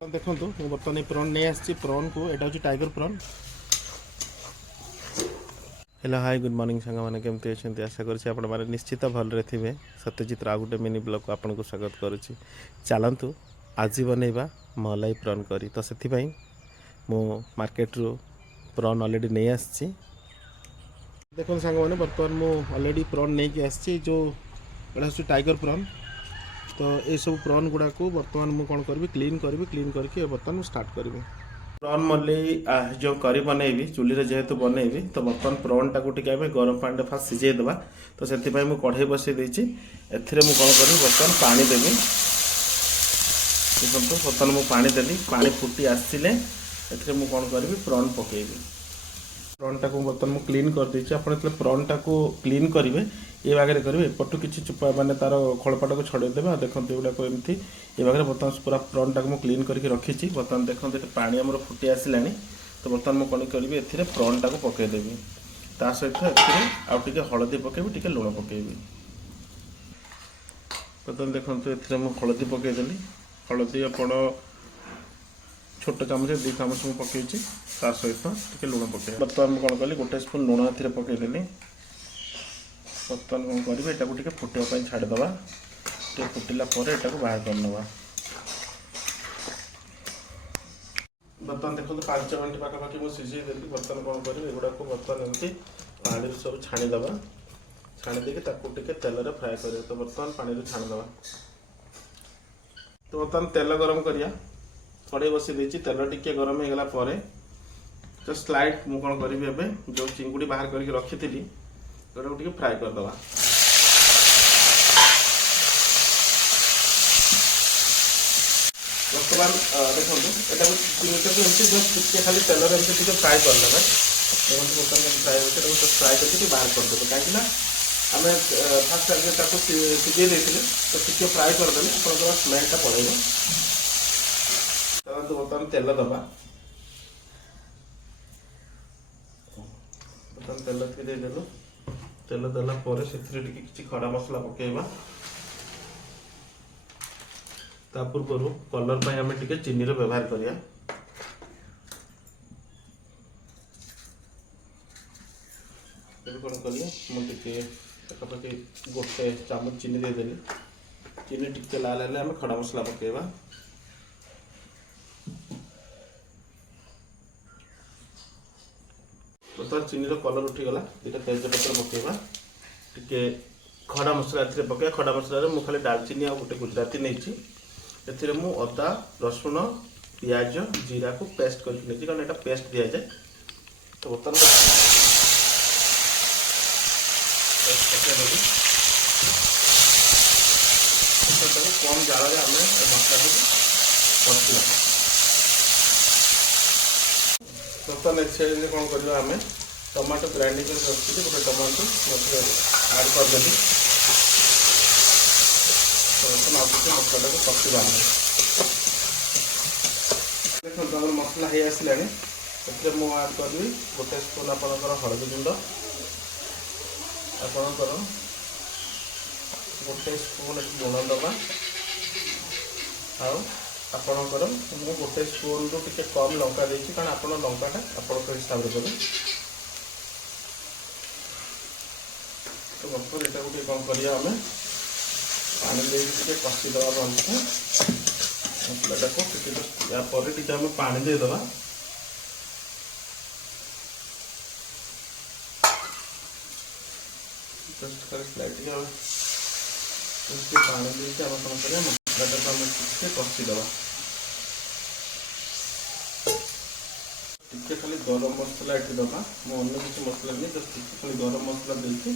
देखो बर्तमान प्रॉन नहीं आसी प्रॉन को एटा हूँ tiger prawn. Hello hi good morning सांग मैंने केमती अच्छा आशा करें निश्चित भलरे थे। सत्यजित राव गोटे मिनी ब्लॉग को आपको स्वागत करुच्ची। चलतु आज बनइबा मलाई प्रॉन करी तो से मु मार्केट रू प्रॉन ऑलरेडी नहीं आसी। देखो सांग मैंने बर्तमान मु ऑलरेडी प्रॉन नहीं कि आसी जो एटा हूँ टाइगर प्रॉन। तो ये सब प्रॉन गुड़ा को बर्तमान मुझे कौन करी क्लीन करके बर्तमान स्टार्ट करी प्रॉन मल्ली जो करी बनइबी चूल्हे जेहेतु बनइबी तो बर्तमान प्रॉन टाक गरम पानी फास्ट सिझेदेवा। तो से कढ़ई बसई देती एथिरे मु कौन करी बर्तमान पानी देवी। देखो बर्तमान मुझे पानी देली पानी फुटी आसिले एथिरे मु कौन करी प्रॉन पकेबी। प्रॉन टाक बर्तमान मुझे क्लीन कर देती। आप प्रॉन टाक क्लीन करेंगे ये बागे करेंगे एपटू किसी चुपा माने तार खड़पाटा को छड़ेदेवे। देखो एगुड़ाक एमती ये बागे बर्तमान पूरा प्रॉन टाक मुझे क्लीन करके रखी। बर्तमान देखो पानी आमर फुटी आसला तो बर्तमान मुझे कौन करी ए प्रॉन टाक पकईदेवी। ता सहित आउ टे हलदी पकेबी टे लुण पकेबी। बर्तमान देखो ए हलदी पकईदेली हलदी आपण छोट चामच 2 चामच मुझे पकई ता सहित टे लुण पके। बर्तमान मुझे कौन कली गोटे स्पून लुण ए पकईदेली। बर्तमान कौन करेंगे यहाँ टे फुटापी छाड़देवा टे फुटिला यहाँ बाहर करनवा। बर्तमान देखो 5 मिनट पाखापाखि मुझे सिझेदेली। बर्तमान कौन करेंगे एगुड़ा को बर्तमान एमती पानी सब छाणीदेवा छाणीदे तेल फ्राए कर। तो बर्तमान पानी छाणीदेवा। तो बर्तमान तेल गरम करिया कड़े बसी देती तेल टिके गरम हो गला जस्ट स्लाइड मुझे कौन करी जो चिंगुड़ी बाहर करके रखी थी टे फ्राए करदे। बर्तमान देखो यहाँ टे खाली तेल एमती फ्राए करदे। बर्तमान फ्राए होते फ्राए करके बाहर करदे कहीं आम फास्ट आगे सिझे देते तो टे फ्राए करदे आप स्मेलटा पड़ेगा। तो बर्तमान तेल दबा बर्तमान तेल देदेलु तेल देला से खड़ा मसला पकेबा। ता पूर्व कलर पर आम टे चीनी व्यवहार करिया। कौन करिए मुझे पाखापाखि गोटे चामच चीनी देदेली चीनी टिके लाल हेल्ले आम खड़ा मसला पकेबा। बर्तमान चीनी कलर उठीगला 2टा तेजपत्र पकेबा टे खड़ा मसला पकेबा। खड़ा मसला मुझे खाली डालचीनी आ गोटे गुजराती नहीं ए अदा रसुण पियाज जीरा को पेस्ट करके कारण यहाँ पेस्ट दि जाए। तो बर्तमान कम जाल आम मसला को कषा। बर्तमान कौन कर आम टमाटो ग्राइंडिंग कर रखी गोटे टमाटो आड करदेली। मसला को कषा देखो मसला हो आसला मुझे आड करी गोटे स्पून आपंकर हलदी गुंड आपंकर गोटे स्पून लुण दबा आपणकर मुझे गोटे स्पून रू टे कम लंका देती कारण आप लंकाटा आपण हिसाब से करें। तो बर्तमान यहाँ गोटे कौन करिया आम पानी देके कषिदेवा भलसे मसलाटा को यापर टे आम पानी देदेवा। जस्ट खाली स्लाइड पानी देके आम कौन करिया मसलाटा को आम टे कषिदेवा। टे खाली गरम मसला ये दबा मुझे किसी मसला नहीं जस्ट खाली गरम मसला देती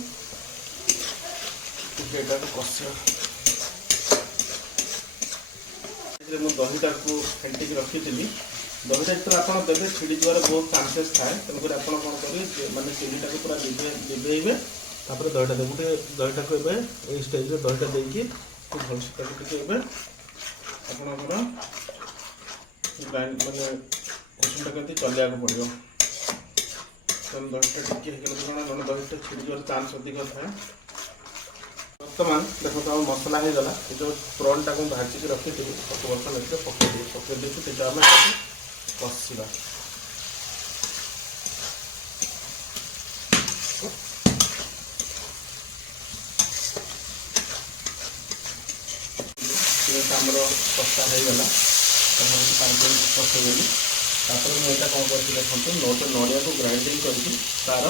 टे कषा। दहीटा को फेंटिक रखी दहीटा जो आप देते छिड़ी जबार बहुत चांसेस थाए तेणुक आप कौन करेंगे मानते चीनीटा को पूरा लिभेबे दहीटा दे गोटे दहीटा को ये स्टेज दहीटा देकी भलसे आपंकर मानने कुसुमटा के चलिया पड़ो। दहीटा टिके कारण दहीटा छिड़ी जबार चान्स अधिक थाए। बर्तमान देखो आम मसला हो गला जो प्रॉन टाक भाजिक रखी थी बर्तमान एसे पकई आम कषा आमर कषा हो गला पानी कषेदेली मुझे कौन कर देखो नड़िया को ग्राइंडिंग करके तार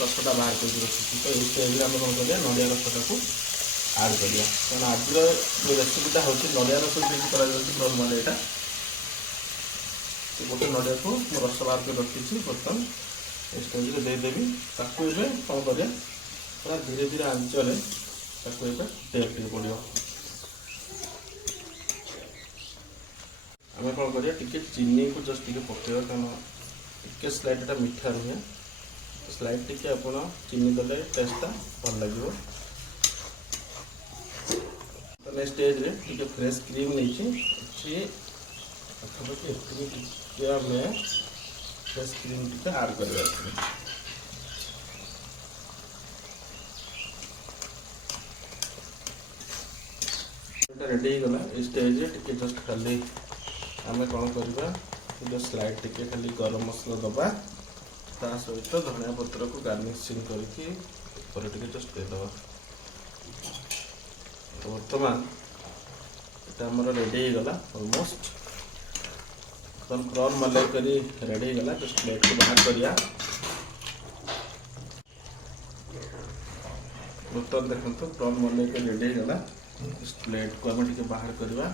रसटा बाहर कर रखी तो ये स्टेज आम कौन कर नड़िया रसटा को आड करा कारण आज जो रेसिपीटा हूँ नड़िया रस यूज कर मलईटा गोटे नड़िया को रस बाहर कर रखी बर्तमान स्टेज में देदेवी ताकू ए कौन कर पूरा धीरे धीरे आंचल टेक पड़ो आम कौन करिया टिके चीनी को जस्ट टिके पकेवा कारण टिके स्लाइडटा मीठा रुहे तो स्लाइड टिके आप चीनी देले टेस्टटा भल लगे तो स्टेज रे टिके फ्रेश क्रीम नहीं पाखापाखि टिके आम फ्रेश क्रीम टिके आड करवा रेडी गला स्टेज रे टिके जस्ट खाली आम कौन करवा जो स्लाइड टिके खाली गरम मसला दबा ता सहित धनिया पत्र को गार्निशिंग करके जस्ट देदबा तो बर्तमान ये रेडी गला ऑलमोस्ट प्रॉन मलाई करी रेडी गला जस्ट प्लेट को बाहर करिया बर्तमान देखो प्रॉन मलाई कर रेडी गला जस्ट प्लेट को आम बाहर करवा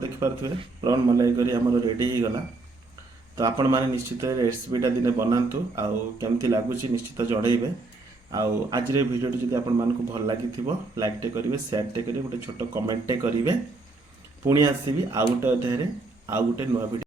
देखिपे प्रॉन मलाई करी आमर रेडी हो गला तो आपण मैंने निश्चित रेसिपीटा दिने बनातु आउ केमती लगुच निश्चित जनइबे आउ आज भिडियो जब आपको भल लगी लाइक टे करेंगे शेयर टे करेंगे गोटे छोट कमेंट टे करेंगे पुणी आसबि आउ गोटे अध्याय आउ गोटे नुआ भिडियो।